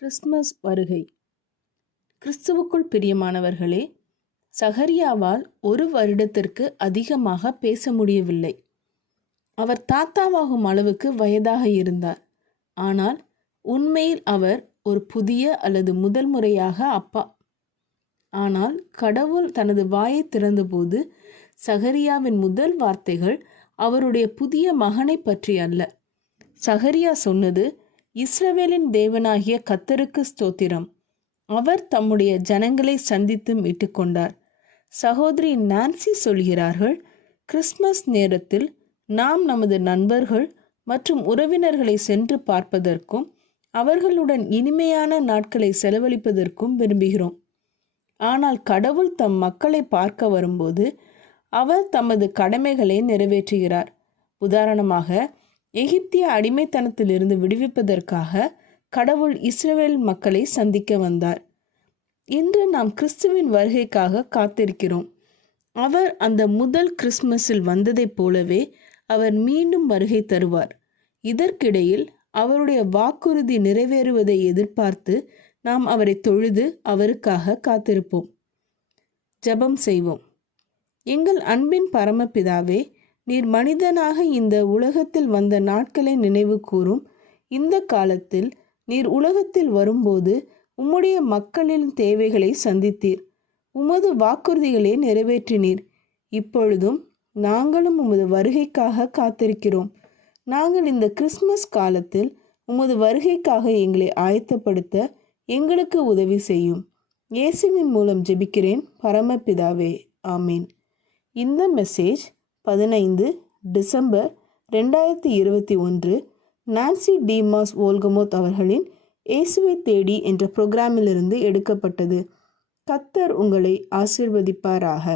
Christmas வருகை. கிறிஸ்துவுக்குள் பிரியமானவர்களே, சகரியாவால் 1 வருடத்திற்கு அதிகமாக பேச முடியவில்லை. அவர் தாத்தாவாகும் அளவுக்கு வயதாக இருந்தார். ஆனால் உண்மையில் அவர் ஒரு புதிய அல்லது முதல் முறையாக அப்பா. ஆனால் கடவுள் தனது வாயை திறந்தபோது சகரியாவின் முதல் வார்த்தைகள் அவருடைய புதிய மகனை பற்றி அல்ல. சகரியா சொன்னது, இஸ்ரவேலின் தேவனாகிய கர்த்தருக்கு ஸ்தோத்திரம், அவர் தம்முடைய ஜனங்களை சந்தித்து மீட்டுக்கொண்டார். சகோதரி நான்சி சொல்கிறார்கள், கிறிஸ்மஸ் நேரத்தில் நாம் நமது நண்பர்கள் மற்றும் உறவினர்களை சென்று பார்ப்பதற்கும் அவர்களுடன் இனிமையான நாட்களை செலவழிப்பதற்கும் விரும்புகிறோம். ஆனால் கடவுள் தம் மக்களை பார்க்க வரும்போது அவர் தமது கடமைகளை நிறைவேற்றுகிறார். உதாரணமாக, எகிப்திய அடிமைத்தனத்திலிருந்து விடுவிப்பதற்காக கடவுள் இஸ்ரவேல் மக்களை சந்திக்க வந்தார். இன்று நாம் கிறிஸ்துவின் வருகைக்காக காத்திருக்கிறோம். அவர் அந்த முதல் கிறிஸ்மஸில் வந்ததைப் போலவே அவர் மீண்டும் வருகை தருவார். இதற்கிடையில் அவருடைய வாக்குறுதி நிறைவேறுவதை எதிர்பார்த்து நாம் அவரை தொழுது அவருக்காக காத்திருப்போம். ஜெபம் செய்வோம். எங்கள் அன்பின் பரமபிதாவே, நீர் மனிதனாக இந்த உலகத்தில் வந்த நாட்களை நினைவு கூறும் இந்த காலத்தில் நீர் உலகத்தில் வரும்போது உம்முடைய மக்களின் தேவைகளை சந்தித்தீர். உமது வாக்குறுதிகளை நிறைவேற்றினீர். இப்பொழுதும் நாங்களும் உமது வருகைக்காக காத்திருக்கிறோம். நாங்கள் இந்த கிறிஸ்மஸ் காலத்தில் உமது வருகைக்காக எங்களை ஆயத்தப்படுத்த எங்களுக்கு உதவி செய்யும். இயேசுவின் மூலம் ஜெபிக்கிறேன் பரமபிதாவே, ஆமீன். இந்த மெசேஜ் 15 டிசம்பர் 2021 நான்சி டிமாஸ் வோல்கமோத் அவர்களின் இயேசுவை தேடி என்ற புரோகிராமிலிருந்து எடுக்கப்பட்டது. கர்த்தர் உங்களை ஆசீர்வதிப்பாராக.